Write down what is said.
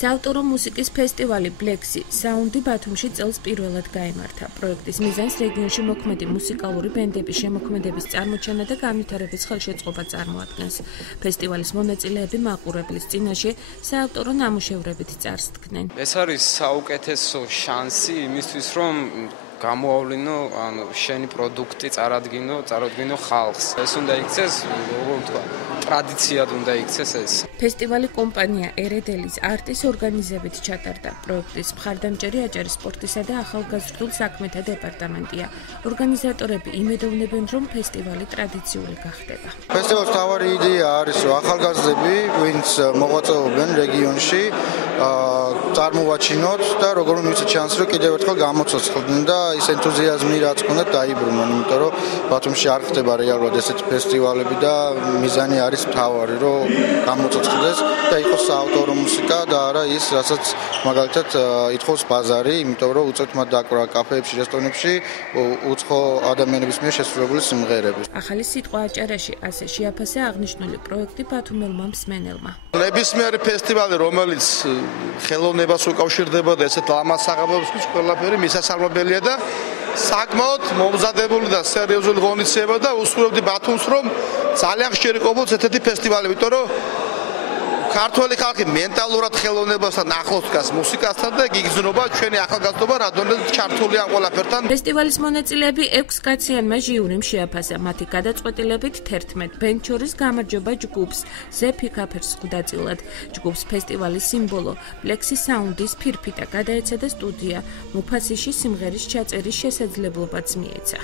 საავტორო მუსიკის ფესტივალი Black-ი საუნდი ბათუმში წელს პირველად გაიმართა. პროექტის მიზანს რეგიონში მოქმედი მუსიკალური ბენდების შემოქმედების წარმოჩენა და განვითარების ხელშეწყობა წარმოადგენს. ფესტივალის მონაწილეები მაყურებლის წინაშე საავტორო ნამუშევრებით წარსდგნენ. ეს არის საუკეთესო შანსი იმისთვის, რომ გამოავლინო, შენი პროდუქტი წარადგინო ხალხს. ეს უნდა იქცეს, როგორ ვთქვა, ტრადიციად უნდა იქცეს ეს. ფესტივალი კომპანია ერედელის არტის ორგანიზებით ჩატარდა. პროექტის მხარდამჭერი აჭარის სპორტისა და ახალგაზრდულ საქმეთა დეპარტამენტია. ორგანიზატორები იმედოვნებენ, რომ ფესტივალი ტრადიციული გახდება. ფესტივალის მთავარი იდეა არის, რომ ახალგაზრდები, ვინც მოღვაწეობენ რეგიონში, წარმოვაჩინოთ და როგორ მივიცეთ შანსი, რომ კიდევ ერთხელ გამოცოცხლდნენ და ის ენთუზიაზმი რაც ჰქონდათ დაიბრუნონ, იმიტომ რომ ბათუმში არ ხდება რეალურად ესეთი ფესტივალები და მიზანი არის მთავარი, რომ გამოცოცხლდეს და იყოს საავტორო მუსიკა და არა ის, რასაც მაგალითად ითხოვს ბაზარი, იმიტომ რომ უწევთ მათ დაკვრა კაფეებში, რესტორნებში უცხო ადამიანების მიერ შესრულებული სიმღერები. ახალი სიტყვა აჭარაში ასე შეაფასა აღნიშნული პროექტი ბათუმელმა მსმენელმა. ნებისმიერი ფესტივალი, რომელიც ხელოვნებას უკავშირდება და ესეთ ლამაზ საღამოებს ყველაფერი მისასალმებელია და საკმაოდ მომზადებული და სერიოზული ღონისძიება და უსურვებდი ბათუმს, რომ ძალიან ხშირი ყოფილიყოს ესეთი ფესტივალები, იმიტომ რომ ქართველი ხალხი მენტალურად ხელოვნებასთან ახლოს დგას მუსიკასთან და გიგზნობა ჩვენი ახალგაზრდობა რადონეზე ჩართულია ყველაფერთან. ფესტივალის მონაწილეები 6 კაციანმა ჟიურიმ შეაფასა. მათი გადაწყვეტილებით 11 ბენდ შორის გამარჯვება ჯგუფს ზეფიქაფერს ხვდაწილად. ჯგუფს ფესტივალის სიმბოლო Black-ი საუნდის ფირფიტა გადაეცა და სტუდია მუფასიში სიმღერის ჩაწერის შესაძლებლობაც მიეცა.